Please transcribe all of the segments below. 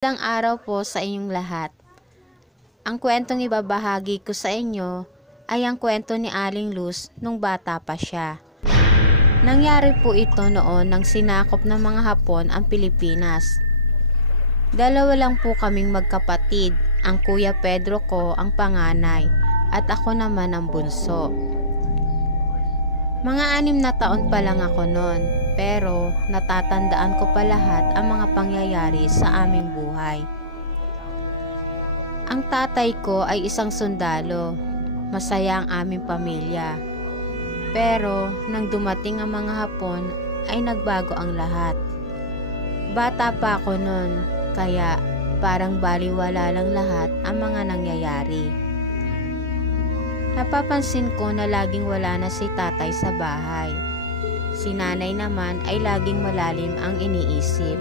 Magandang araw po sa inyong lahat. Ang kwentong ibabahagi ko sa inyo ay ang kwento ni Aling Luz nung bata pa siya. Nangyari po ito noon nang sinakop ng mga Hapon ang Pilipinas. Dalawa lang po kaming magkapatid, ang Kuya Pedro ko ang panganay at ako naman ang bunso. Mga 6 na taon pa lang ako noon, pero natatandaan ko pa lahat ang mga pangyayari sa aming buhay. Ang tatay ko ay isang sundalo, masaya ang aming pamilya. Pero nang dumating ang mga Hapon ay nagbago ang lahat. Bata pa ako noon, kaya parang baliwala lang lahat ang mga nangyayari. Napapansin ko na laging wala na si tatay sa bahay. Si nanay naman ay laging malalim ang iniisip.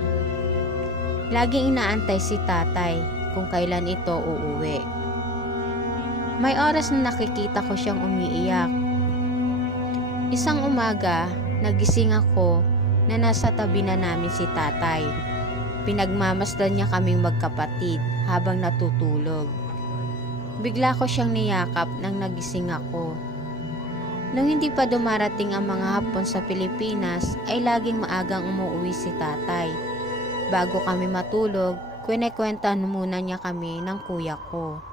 Laging inaantay si tatay kung kailan ito uuwi. May oras na nakikita ko siyang umiiyak. Isang umaga, nagising ako na nasa tabi na namin si tatay. Pinagmamasdan niya kaming magkapatid habang natutulog. Bigla ko siyang niyakap nang nagising ako. Nung hindi pa dumarating ang mga Hapon sa Pilipinas, ay laging maagang umuwi si tatay. Bago kami matulog, kwenekwentan muna niya kami ng kuya ko.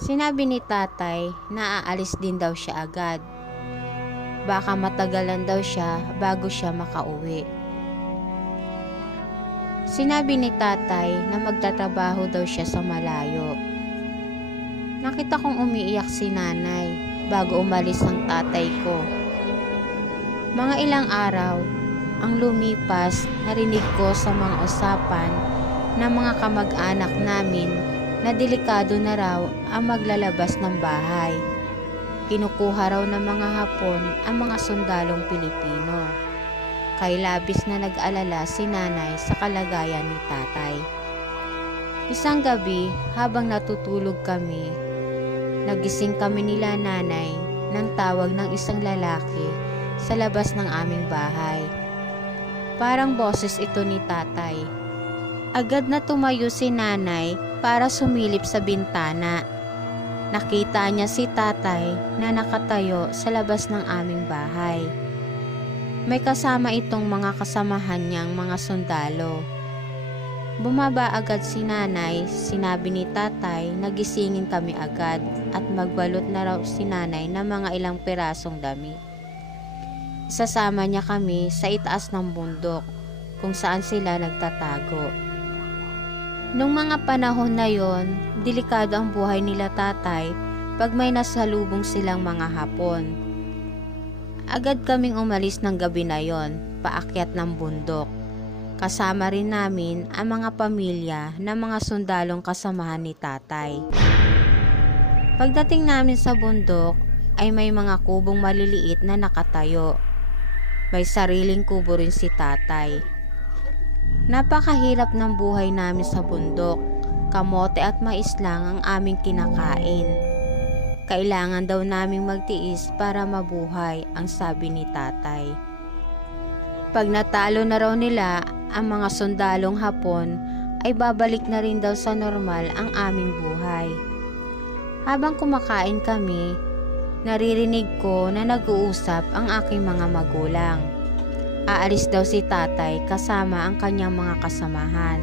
Sinabi ni tatay na aalis din daw siya agad. Baka matagalan daw siya bago siya makauwi. Sinabi ni tatay na magtatrabaho daw siya sa malayo. Nakita kong umiiyak si nanay bago umalis ang tatay ko. Mga ilang araw ang lumipas, narinig ko sa mga usapan ng mga kamag-anak namin na delikado na raw ang maglalabas ng bahay. Kinukuha raw ng mga Hapon ang mga sundalong Pilipino. Kay labis na nag-alala si nanay sa kalagayan ni tatay. Isang gabi habang natutulog kami, nagising kami nila nanay nang tawag ng isang lalaki sa labas ng aming bahay. Parang boses ito ni tatay. Agad na tumayo si nanay para sumilip sa bintana. Nakita niya si tatay na nakatayo sa labas ng aming bahay. May kasama itong mga kasamahan niyang mga sundalo. Bumaba agad si nanay, sinabi ni tatay na gisingin kami agad at magbalot na raw si nanay ng mga ilang pirasong damit. Isasama niya kami sa itaas ng bundok kung saan sila nagtatago. Nung mga panahon na yon, delikado ang buhay nila tatay pag may nasalubong silang mga Hapon. Agad kaming umalis ng gabi na yon, paakyat ng bundok. Kasama rin namin ang mga pamilya ng mga sundalong kasamahan ni tatay. Pagdating namin sa bundok ay may mga kubong maliliit na nakatayo. May sariling kubo rin si tatay. Napakahirap ng buhay namin sa bundok. Kamote at mais lang ang aming kinakain. Kailangan daw naming magtiis para mabuhay, ang sabi ni tatay. Pag natalo na raw nila ang mga sundalong Hapon, ay babalik na rin daw sa normal ang aming buhay. Habang kumakain kami, naririnig ko na nag-uusap ang aking mga magulang. Aalis daw si tatay kasama ang kanyang mga kasamahan.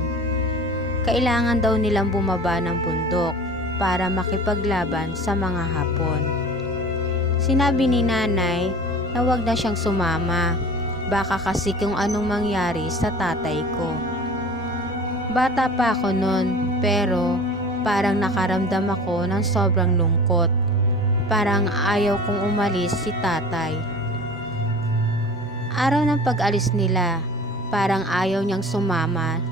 Kailangan daw nilang bumaba ng bundok para makipaglaban sa mga Hapon. Sinabi ni nanay na wag na siyang sumama. Baka kasi kung anong mangyari sa tatay ko. Bata pa ako noon, pero parang nakaramdam ako ng sobrang lungkot. Parang ayaw kong umalis si tatay. Araw ng pag-alis nila, parang ayaw niyang sumama.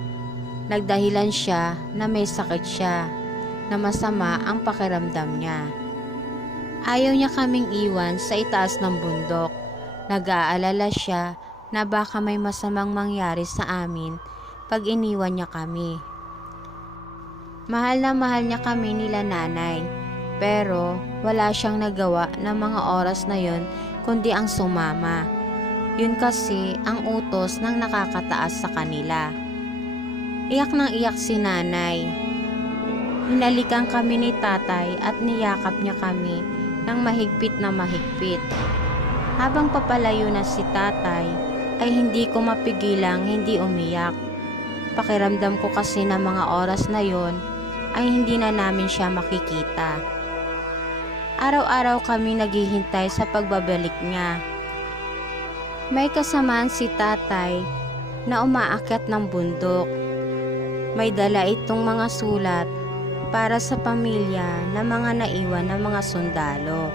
Nagdahilan siya na may sakit siya, na masama ang pakiramdam niya. Ayaw niya kaming iwan sa itaas ng bundok. Nag-aalala siya na baka may masamang mangyari sa amin pag iniwan niya kami. Mahal na mahal niya kami nila nanay, pero wala siyang nagawa ng mga oras na yon kundi ang sumama. Yun kasi ang utos ng nakakataas sa kanila. Iyak nang iyak si nanay. Hinalikan kami ni tatay at niyakap niya kami ng mahigpit na mahigpit. Habang papalayo na si tatay, ay hindi ko mapigilang hindi umiyak. Pakiramdam ko kasi na mga oras na yon ay hindi na namin siya makikita. Araw-araw kami naghihintay sa pagbabalik niya. May kasamaan si tatay na umaakyat ng bundok. May dala itong mga sulat para sa pamilya na mga naiwan ng mga sundalo.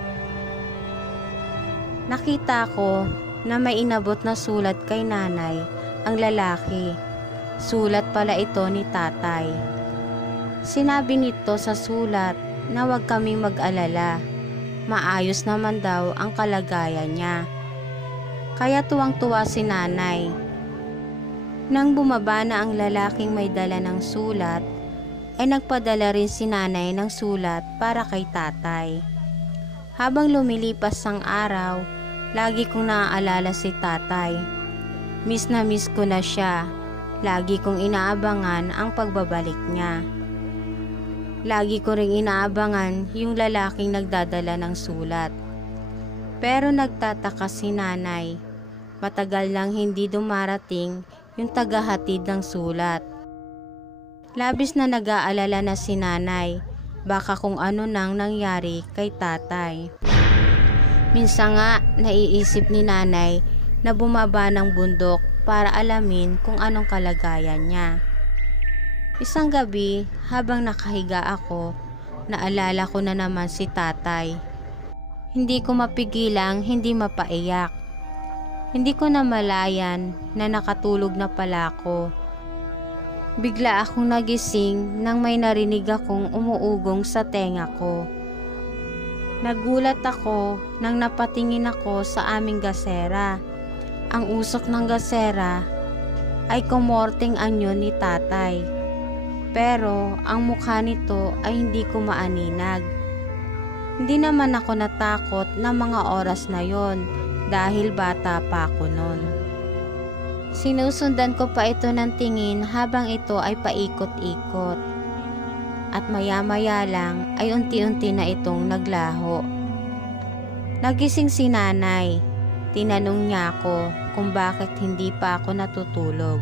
Nakita ko na may inabot na sulat kay nanay ang lalaki. Sulat pala ito ni tatay. Sinabi nito sa sulat na huwag kaming mag-alala. Maayos naman daw ang kalagayan niya. Kaya tuwang-tuwa si nanay. Nang bumaba na ang lalaking may dala ng sulat, ay nagpadala rin si nanay ng sulat para kay tatay. Habang lumilipas ang araw, lagi kong naaalala si tatay. Miss na miss ko na siya. Lagi kong inaabangan ang pagbabalik niya. Lagi ko ring inaabangan yung lalaking nagdadala ng sulat. Pero nagtataka si nanay. Matagal lang hindi dumarating yung tagahatid ng sulat. Labis na nag-aalala na si nanay. Baka kung ano nang nangyari kay tatay. Minsan nga naiisip ni nanay na bumaba ng bundok para alamin kung anong kalagayan niya. Isang gabi habang nakahiga ako, naalala ko na naman si tatay. Hindi ko mapigilang hindi mapaiyak. Hindi ko namalayan na nakatulog na pala ako. Bigla akong nagising nang may narinig akong umuugong sa tenga ko. Nagulat ako nang napatingin ako sa aming gasera. Ang usok ng gasera ay kumorteng anyo ni tatay. Pero ang mukha nito ay hindi ko maaninag. Hindi naman ako natakot na mga oras na yon dahil bata pa ako noon. Sinusundan ko pa ito ng tingin habang ito ay paikot-ikot. At maya-maya lang ay unti-unti na itong naglaho. Nagising si nanay. Tinanong niya ako kung bakit hindi pa ako natutulog.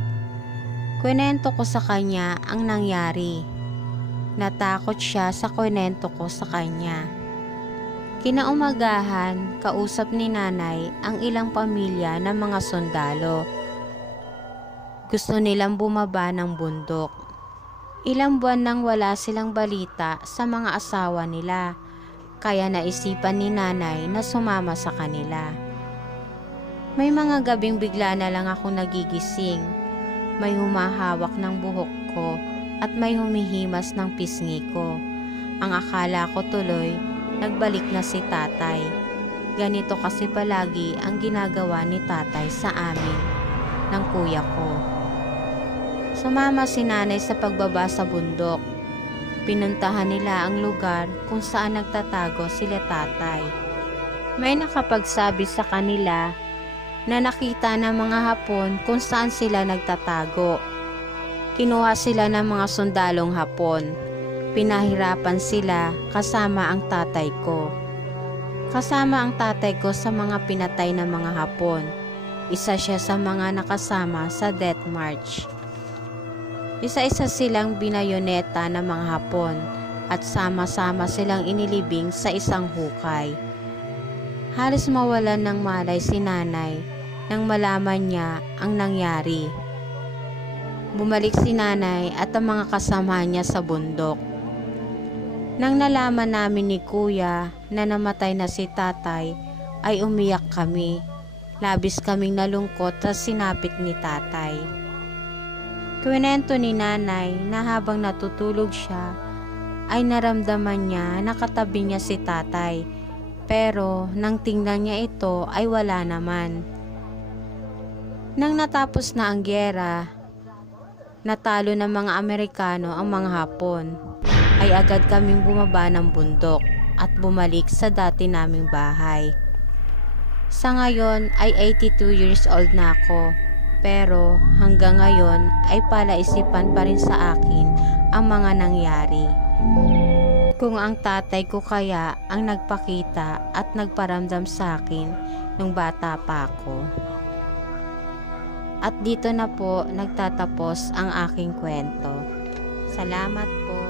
Kwento ko sa kanya ang nangyari. Natakot siya sa kwento ko sa kanya. Kinaumagahan, kausap ni nanay ang ilang pamilya ng mga sundalo. Gusto nilang bumaba ng bundok. Ilang buwan nang wala silang balita sa mga asawa nila, kaya naisipan ni nanay na sumama sa kanila. May mga gabing bigla na lang ako nagigising. May humahawak ng buhok ko at may humihimas ng pisngi ko. Ang akala ko tuloy, nagbalik na si tatay. Ganito kasi palagi ang ginagawa ni tatay sa amin ng kuya ko. Sumama si nanay sa pagbaba sa bundok. Pinuntahan nila ang lugar kung saan nagtatago sila tatay. May nakapagsabi sa kanila na nakita ng mga Hapon kung saan sila nagtatago. Kinuha sila ng mga sundalong Hapon. Pinahirapan sila kasama ang tatay ko. Kasama ang tatay ko sa mga pinatay ng mga Hapon. Isa siya sa mga nakasama sa death march. Isa-isa silang binayoneta ng mga Hapon at sama-sama silang inilibing sa isang hukay. Halos mawalan ng malay si nanay nang malaman niya ang nangyari. Bumalik si nanay at ang mga kasama niya sa bundok. Nang nalaman namin ni kuya na namatay na si tatay, ay umiyak kami. Labis kaming nalungkot sa sinapit ni tatay. Kwento ni nanay na habang natutulog siya, ay naramdaman niya na katabi niya si tatay. Pero nang tingnan niya ito ay wala naman. Nang natapos na ang gyera, natalo ng mga Amerikano ang mga Hapon, ay agad kaming bumaba ng bundok at bumalik sa dati naming bahay. Sa ngayon ay 82 years old na ako. Pero hanggang ngayon ay palaisipan pa rin sa akin ang mga nangyari. Kung ang tatay ko kaya ang nagpakita at nagparamdam sa akin nung bata pa ako. At dito na po nagtatapos ang aking kwento. Salamat po.